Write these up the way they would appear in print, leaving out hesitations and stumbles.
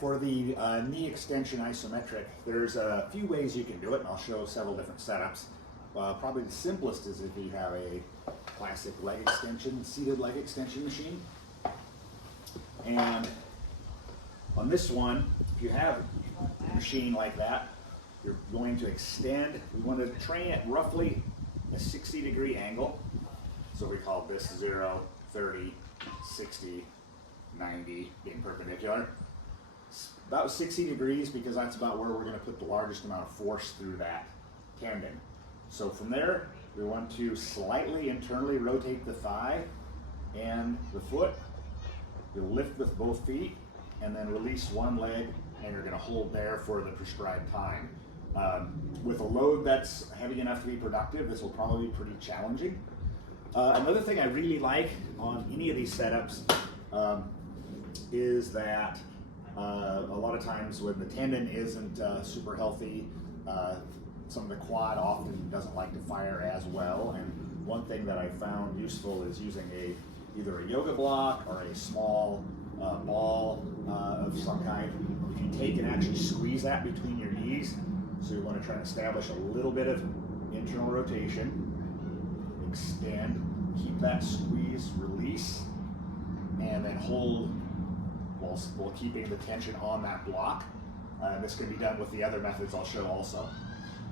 For the knee extension isometric, there's a few ways you can do it, and I'll show several different setups. Probably the simplest is if you have a classic leg extension, seated leg extension machine. And on this one, if you have a machine like that, you're going to extend. We want to train at roughly a 60-degree angle. So we call this 0, 30, 60, 90, being perpendicular. It's about 60 degrees because that's about where we're going to put the largest amount of force through that tendon. So from there, we want to slightly internally rotate the thigh and the foot. You'll lift with both feet and then release one leg, and you're going to hold there for the prescribed time. With a load that's heavy enough to be productive, this will probably be pretty challenging. Another thing I really like on any of these setups is that a lot of times when the tendon isn't super healthy, some of the quad often doesn't like to fire as well. And one thing that I found useful is using either a yoga block or a small ball of some kind. If you take and actually squeeze that between your knees, so you want to try and establish a little bit of internal rotation, extend, keep that squeeze, release, and then hold while keeping the tension on that block. This can be done with the other methods I'll show also.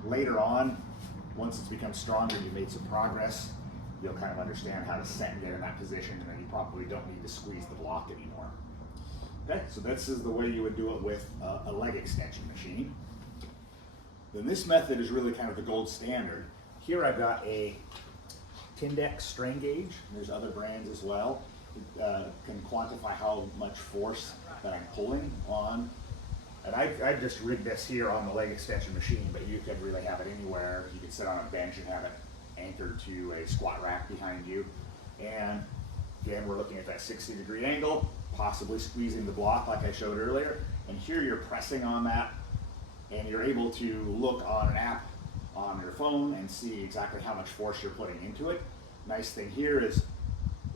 Later on, once it's become stronger, you've made some progress, you'll kind of understand how to set and get in that position, and then you probably don't need to squeeze the block anymore. Okay, so this is the way you would do it with a leg extension machine. Then this method is really kind of the gold standard. Here I've got a Tindex strain gauge. There's other brands as well. It can quantify how much force that I'm pulling on. And I've just rigged this here on the leg extension machine, but you could really have it anywhere. You could sit on a bench and have it anchored to a squat rack behind you. And again, we're looking at that 60-degree angle, possibly squeezing the block like I showed earlier. And here you're pressing on that, and you're able to look on an app on your phone and see exactly how much force you're putting into it. Nice thing here is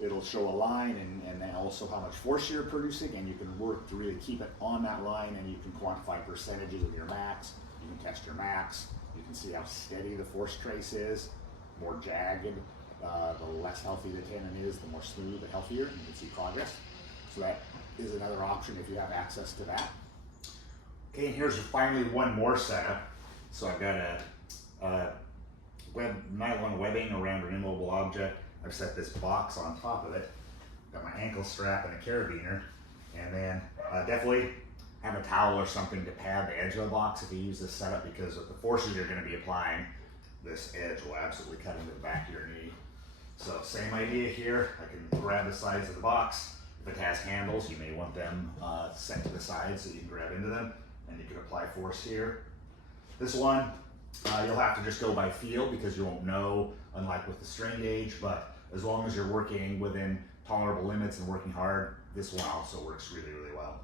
it'll show a line and then also how much force you're producing, and you can work to really keep it on that line, and you can quantify percentages of your max. You can test your max. You can see how steady the force trace is. More jagged, the less healthy the tendon is, the more smooth, the healthier. You can see progress. So that is another option if you have access to that. Okay, and here's finally one more setup. So I've got a nylon webbing around an immobile object. I've set this box on top of it. Got my ankle strap and a carabiner, and then definitely have a towel or something to pad the edge of the box if you use this setup, because of the forces you're going to be applying, this edge will absolutely cut into the back of your knee. So same idea here. I can grab the sides of the box. If it has handles, you may want them set to the side so you can grab into them, and you can apply force here. This one, you'll have to just go by feel because you won't know, unlike with the strain gauge, but as long as you're working within tolerable limits and working hard, this one also works really, really well.